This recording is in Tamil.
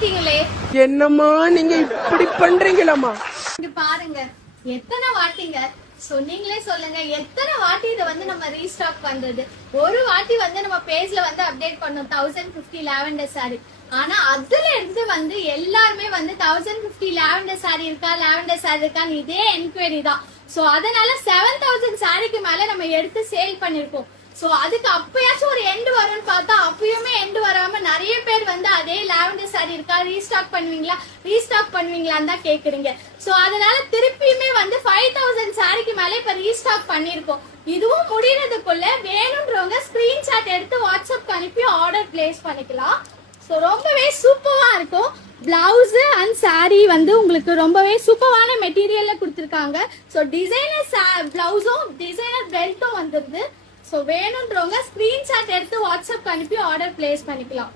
பண்ணிட்டீங்களே. என்னம்மா நீங்க இப்படி பண்றீங்களாமா? இங்க பாருங்க, எத்தனை வாட்டிங்க சொன்னீங்களே சொல்லுங்க, எத்தனை வாட்டி இதை வந்து நம்ம ரீஸ்டாக் பண்றது. ஒரு வாட்டி வந்து நம்ம பேஜ்ல வந்து அப்டேட் பண்ணோம் 1050 லாவெண்டர் சாரி. ஆனா அதுல இருந்து வந்து எல்லாருமே வந்து 1050 லாவெண்டர் சாரி இருக்கா, லாவெண்டர் சாரி இருக்கான்னு இதே என்கொயரி தான். சோ அதனால 7000 சாரிக்கு மேல நம்ம எடுத்து சேல் பண்ணிருக்கோம். சோ அதுக்கு அப்பயாச்சும் ஒரு எண்ட் வரும்னு பார்த்தா அப்பயுமே எண்ட் வராம நிறைய பேர் வந்து அதே லாவெண்டர் சாரி இருக்கா, ரீஸ்டாக் பண்ணுவீங்களான்னு தான் கேக்குறீங்க. சோ அதனால திருப்பியுமே வந்து 5000 சாரிக்கு மேல இப்ப ரீஸ்டாக் பண்ணிருக்கோம். இதுவும் முடியறதுக்குள்ள வேணும்ன்றவங்க ஸ்கிரீன்ஷாட் எடுத்து வாட்ஸ்அப் அனுப்பி ஆர்டர் பிளேஸ் பண்ணிக்கலாம். சோ ரொம்பவே சூப்பரா இருக்கும். பிளவுஸ் அண்ட் சாரி வந்து உங்களுக்கு ரொம்பவே சூப்பரான மெட்டீரியல்ல கொடுத்துருக்காங்க. சோ டிசைனர் பிளவுஸும் டிசைனர் பெல்ட்டும் வந்துருது. சோ வேணும்ன்றவங்க ஸ்கிரீன்ஷாட் எடுத்து வாட்ஸ்அப் அனுப்பி ஆர்டர் பிளேஸ் பண்ணிக்கலாம்.